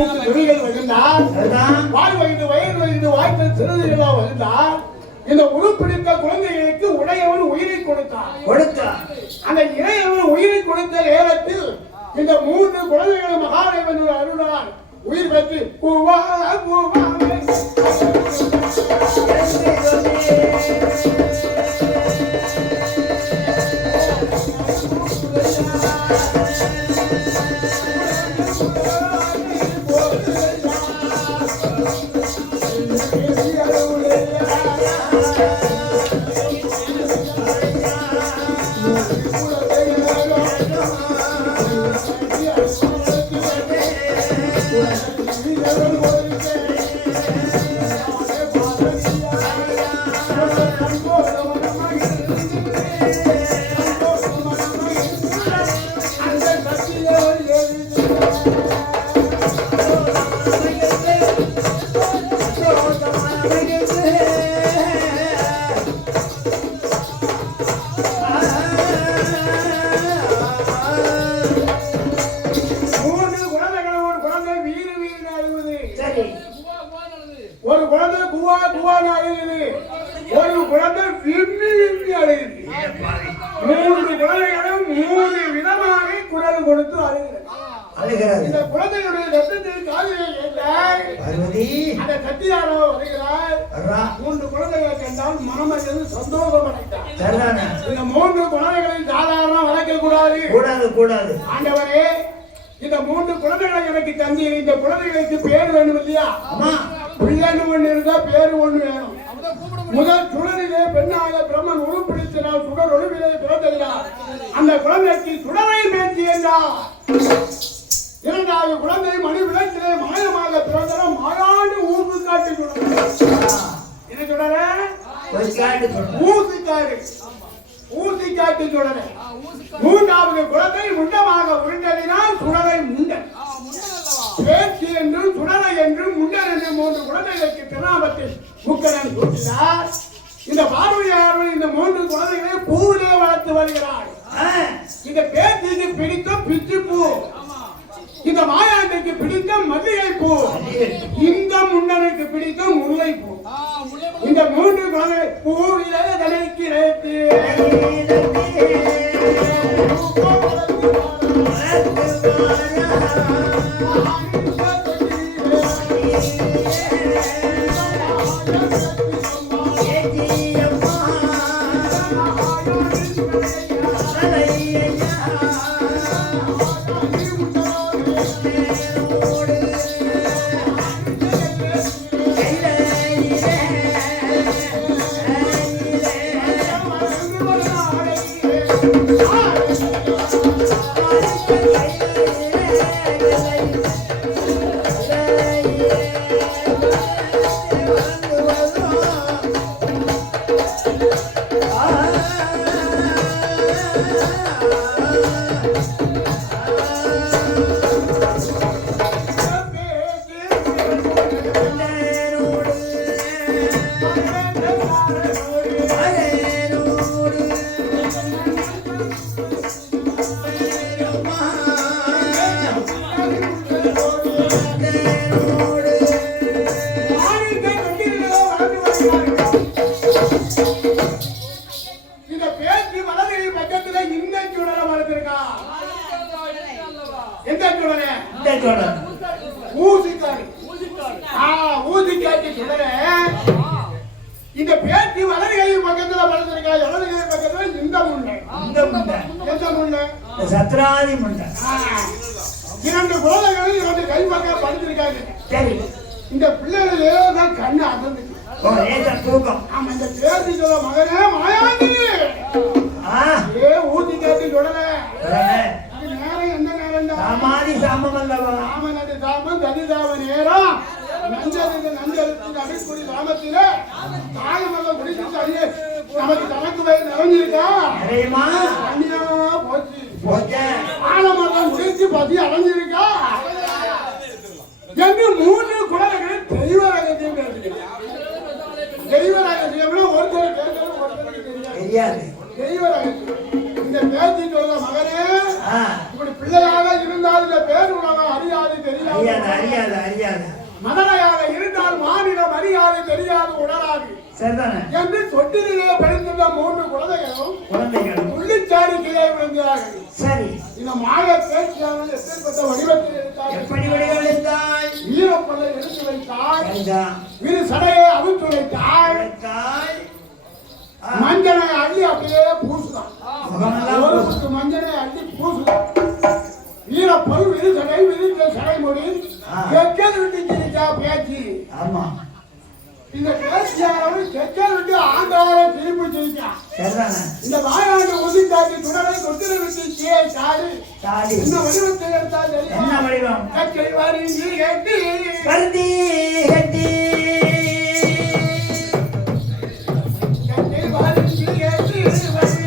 மூக்கு துணிகள் வகிர்ந்தால், வாய் வகிர்ந்து வயிறு வகிர்ந்து வாய்த்தல் சிறுநீர்களாக வகிர்ந்தால், இந்த உருப்பிடித்த குழந்தைகளுக்கு உடையவன் உயிரை கொடுத்தான். அந்த இறையவன் உயிரை கொடுத்த நேரத்தில் இந்த 3 குழந்தைகளும் மகாதேவன் அருளால் உயிர் பெற்று ஒரு குழந்தை குவா குவான்னு அழுகுது, ஒரு குழந்தை விம்மி விம்மி அழுகுது. 3 குழந்தைகளும் 3 விதமாக குரல் கொடுத்து அழுகிறது. இந்த குழந்தைகளுடைய சத்தத்தை காதிலே கேட்டால் அந்த சத்தியாரோ வருகிறார். 3 குழந்தைகளை கண்டால் மனமறிந்து சந்தோஷம் அடைந்தார். இந்த 3 குழந்தைகளை சாதாரண வளர்க்க கூடாது. ஆண்டவரே, இந்த 3 குழந்தைகளை எனக்கு தந்தீர். இந்த குழந்தைகளுக்கு பேர் வேணும் இல்லையா? பிள்ளைன்னு ஒண்ணு இருந்தா பேரு ஒண்ணு வேணும். முதல் சுடரிலே பெண்ணாக பிரம்மன் உருப்பிடித்தினால் சுடர் ஒளிவிலே பிறந்தார். அந்த குழந்தைக்கு சுடரை பேச்சு என்றார். 2வது குழந்தை மணி விளக்கிலே மாயமாக பிறந்தார். மாயாண்டு ஊசு காட்டி என்ன சுடர? ஊசி காட்டி சுடர. 3வது குழந்தை முண்டமாக உருண்டதினால் சுடரை முண்டன். பேச்சு என்றும் சுடரை என்றும் முண்டன் என்று 3 குழந்தைகளுக்கு திருநாமத்தில் முக்கடன் கூட்டினார். இந்த பார்வையாளர் இந்த 3 குழந்தைகளை பூவிலே வளர்த்து வருகிறார். இந்த பேச்சுக்கு பிடித்த பிச்சு பூ, இந்த மாயாண்டிக்கு பிடித்த மல்லிகை பூ, இந்த முண்டனுக்கு பிடித்த முல்லை பூ. இந்த 3 குழந்தை பூவிலே தனிக்கிறேன். இந்த பேச்சு வலது கை பக்கத்துல வளர்த்திருக்கா, இடது கை பக்கத்துல இந்த முண்டை. எந்த முண்டை? சத்ராதி முண்டை. 2 குழந்தைகளும் 2 கை பக்கம் படுத்திருக்காங்க. சரி, இந்த பிள்ளைகள் ஏதான் கண்ணு அசந்துச்சு. தூக்கம். ஆமா, இந்த பேச்சு சொல்ல மகனே மாயாண்டி ஊத்தி கேட்டு சொல்லல. நேரம் எந்த நேரம்? சாமாதி சாமம் அல்லவா? ராமனது சாமம் கதிதாவ நேரம். நஞ்சலுக்கு அடிப்பொடி சாமத்திலே தாயமல்ல குடிச்சு அடியே நமக்கு தனக்கு வயது நிறைஞ்சிருக்கா? தண்ணியா போச்சு. ஆழமல்லம் குடிச்சு பசி அடைஞ்சிருக்கா என்று 3 குழந்தைகளை தெய்வ ரகத்தையும் பேசுகிறார். தெய்வ ரகசியம்னா ஒருத்தருக்கு தெரியாது. தெய்வ ரகசியம் இந்த பேச்சு சொல்ல மகனே, இப்படி பிள்ளையாக இருந்தால் இந்த பேர் உலகம் அறியாது. தெரியாது மதனையாக இருந்தால் மாநிலம் அறியாது தெரியாது உணராது என்று தொட்டிலே படித்துள்ள 3 குழந்தைகளும் உள்ளிச்சாடி கீழே விழுந்தார்கள். சரி, இந்த மாய பேச்சியாளர் எப்படிப்பட்ட வடிவத்தில் இருந்தால் எப்படி வடிவெடுத்தாள்? வீரப்பொருளை எடுத்து வைத்தாள், வீர சடையை அவிழ்த்து வைத்தாள், மஞ்சளை அள்ளி அப்படியே பூசுதான். மஞ்சளை அள்ளி பூசுதான். வீரப்பொருள் விரு சடை விரித்த சடைமொழி கெக்கல் விட்டு கிரிக்கா பேச்சு. ஆமா, இந்த பேச்சியாளர் கெக்கல் விட்டு ஆண்டாளை திருப்பி சிரிக்கா. இந்த வாயாண்டு உதித்தாக்கி துணரை தொட்டில விட்டு சாடி இந்த வடிவத்தை எடுத்தால் என்ன வடிவம்? கச்சை வருந்தி கட்டி வருந்தி கட்டி கச்சை வருந்தி கட்டி வருந்தி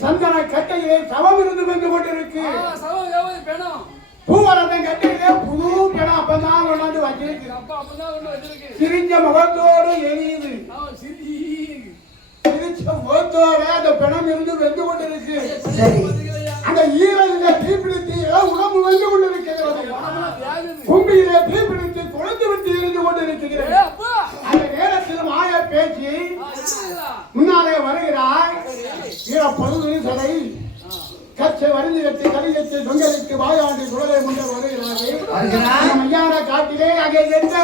சந்தன கட்டையிலே சவம் இருந்து வந்து கொண்டிருக்கு. பூவரத்தை கட்டையிலே புது பிணம் அப்பதான் கொண்டாந்து வச்சிருக்கு. சிரிஞ்ச முகத்தோடு எரியுது. சிரிச்ச முகத்தோட அந்த பிணம் இருந்து வெந்து கொண்டிருக்கு. அந்த ஈரலில தீப்பிடித்து உடம்பு வெந்து கொண்டிருக்கிறது. கும்பியிலே தீப்பிடித்து குழந்தை விட்டு இருந்து கொண்டிருக்கிறது. அந்த நேரத்தில் மாய பேச்சு முன்னாலே வருகிறாய். ஈரப்பொழுது சடை கச்சை வரிந்து கட்டி கலிகத்தை தொங்கலிட்டு வாயாண்டி சுடலை முன்னர் வருகிறார்கள். மையான காட்டிலே அங்கே எந்த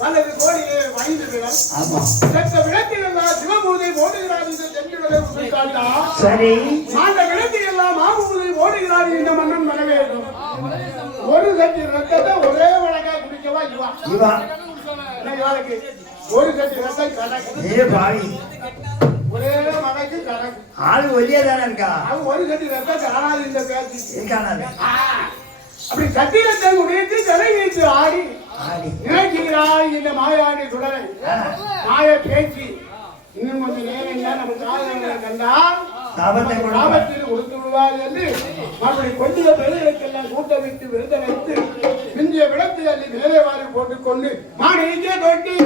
வலது கோடியே 5 விடம். ஆமா. செத்த விடத்தில் எல்லாம் சிவபூஜை போடுகிறார் என்று சென்றுவதை உரைத்தாண்டா. சரி. அந்த விடத்தில் எல்லாம் மாபூஜை போடுகிறார் இந்த மன்னன் வரவேண்டும். ஒரு சட்டி ரத்தத்தை ஒரே வழக்கா குடிக்கவா இவா? இவா. இவாளுக்கு ஒரு சட்டி ரத்தம் கணக்கு. ஏ பாவி. ஒரே வழக்கு கணக்கு. ஆள் ஒல்லியா தானே இருக்கா? அது ஒரு சட்டி ரத்தம் காணாது இந்த பேச்சு. இருக்கானாது. அப்படி சத்திரத்தை முடித்து தலை வைத்து ஆடி ஆடி நினைக்கிறாய் இந்த மாயாடி சுடலை மாய பேச்சு. இன்னும் கொஞ்சம் நேரம் தான் நம்ம காதலை கண்டால் லாபத்தில் கொடுத்து விடுவார் என்று அப்படி கொஞ்சம் பெருகளுக்கெல்லாம் கூட்ட விட்டு விருத வைத்து மிஞ்சிய விடத்தில் அள்ளி மேலே வாரி போட்டுக்கொண்டு மாணிக்கே தொட்டி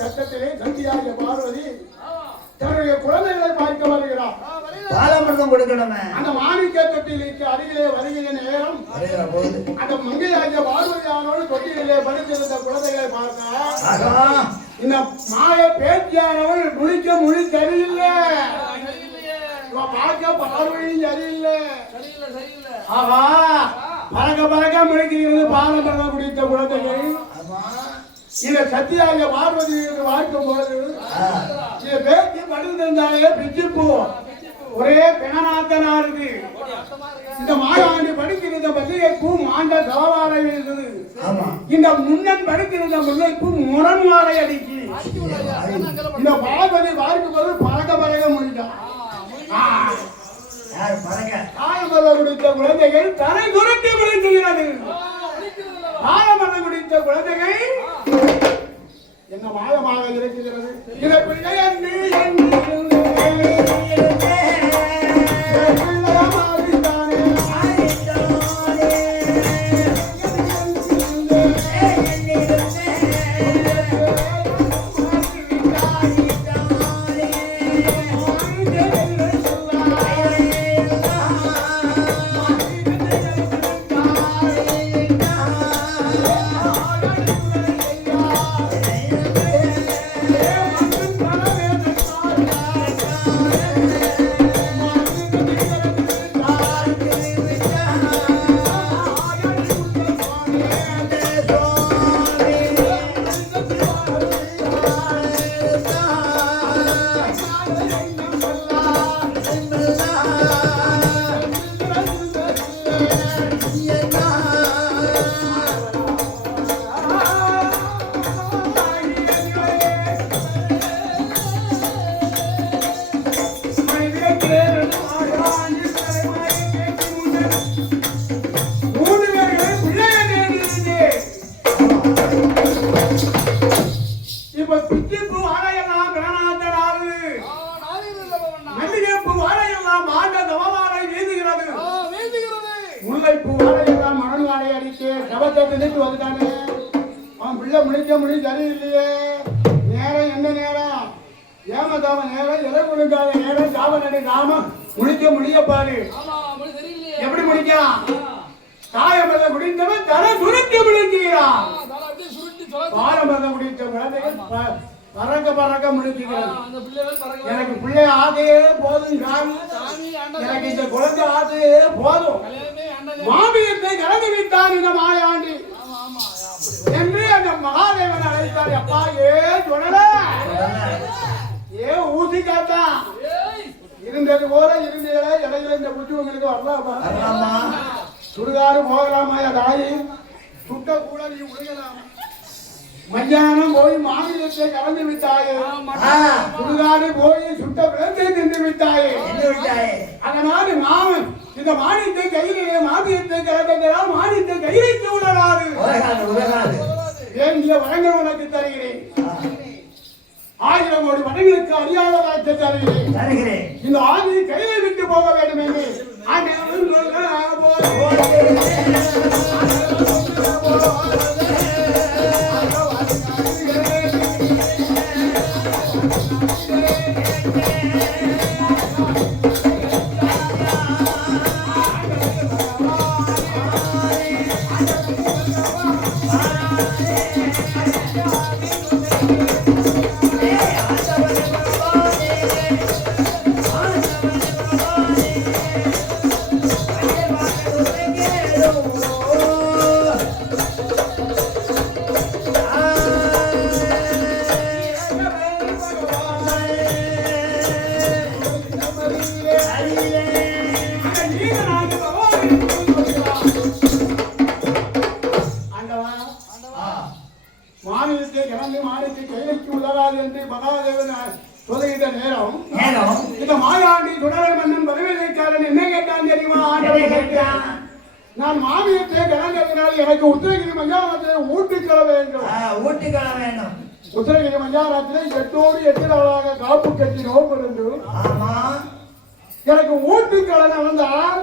சட்டத்திலே சந்தியாக பார்வதி தன்னுடைய குழந்தைகளை பார்க்க வருகிறார். பாலாமிர்தம் கொடுக்கணுமே. அந்த மாணிக்க தொட்டிலுக்கு அருகிலே வருகிற நேரம் அந்த மங்கையாகிய பார்வதியானோடு தொட்டிலே படுத்திருந்த குழந்தைகளை பார்த்தார். இந்த மாய பேச்சியானவள் முழிக்க மொழி சரியில்லை, பார்க்க பார்வையும் சரியில்லை. ஆஹா பறக்க பறக்க முழிக்கிறது பாலமிர்தம் குடித்த குழந்தைகள். இதை சத்தியாக பார்வதி என்று பார்க்கும் போது இதை பேச்சு படுத்திருந்தாலே பிச்சுப்பூ ஒரே பிணநாத்தனா இருக்கு. இந்த மாயாண்டி படிக்கிறது மல்லிகைப்பூ மாண்ட சவவாடை வீசுது. இந்த முன்னன் படிக்கிறது முல்லைப்பூ முரண்வாடை அடிக்கு. இந்த பார்வதி பார்க்கும் போது பறக்க பறக்க முடியும். தாயமல்ல குடித்த குழந்தைகள் தலை துரட்டி விழுந்துகிறது. தாயமல்ல குடித்த குழந்தைகள் என்ன மாயமாக இருக்கிறது. இதை பிள்ளை அண்ணி முல்லைப்பூ வாழையெல்லாம் மணல் வாழை அடிச்சு கவத்தை திணிட்டு வந்துட்டானே. அவன் பிள்ளை முழிக்க மொழி சரியில்லையே. நேரம் என்ன நேரம்? ஏமதாம நேரம், இலை கொடுக்காத நேரம், சாவனடி நாமம் முழிக்க முடியப்பாரு. எப்படி முடிக்கலாம்? காயமல்ல குடித்தவன் தலை சுருட்டி முடிக்கிறான். பாரமல்ல குடித்த குழந்தைகள் பறக்க பறக்க முடிக்கிறது. எனக்கு பிள்ளை ஆசையே போதும் சாமி, எனக்கு இந்த குழந்தை ஆசையே போதும். மாமியத்தை கலந்து விட்டான் இந்த மாயாண்டி என்று அந்த மகாதேவன் அழைத்தார். அப்பா ஏ சொல்லல, ஏ ஊசி காத்தான் இருந்தது போல இருந்தீங்களே. இடையில இந்த புத்தி உங்களுக்கு வரலாமா? சுடுகாடு போகலாமா? தாயி சுட்ட கூட நீ உழையலாமா? மத்தியானம் போய் மாநிலத்தை கலந்து விட்டாயே, சுடுகாடு போய் சுட்ட பிளத்தை தின்று விட்டாயே. என்ன விட்டாயே? அதனால் நாம் இந்த மானியத்தை கையிலே மானியத்தை கலந்தால் மானியத்தை கையிலைக்கு உள்ளதாது. உலகாது உலகாது. வேண்டிய வரங்கள் உனக்கு தருகிறேன். 1000 கோடி மனிதர்களுக்கு அறியாத வாய்ப்பை தருகிறேன். தருகிறேன். இந்த ஆவியை கையை விட்டு போக வேண்டும் என்று ஆண்டவன் மாநிலத்தை கிளம்பி மாநிலத்தை கைலைக்கு உள்ளதாது என்று மகாதேவன் சொல்லுகின்ற நேரம் இந்த மாயாண்டி சுடலை மன்னன் பதவிக்காரன் என்ன கேட்டான் தெரியுமா? நான் மாநிலத்தை கிளம்பியதனால் எனக்கு உத்தரகிரி மஞ்சாரத்தை ஊட்டிக்கொள்ள வேண்டும். ஊட்டிக்கொள்ள வேண்டும். உத்தரகிரி மஞ்சாரத்திலே 8 நாளாக காப்பு கட்டி நோக்கு இருந்து எனக்கு ஊட்டிக்கலன் வந்தால்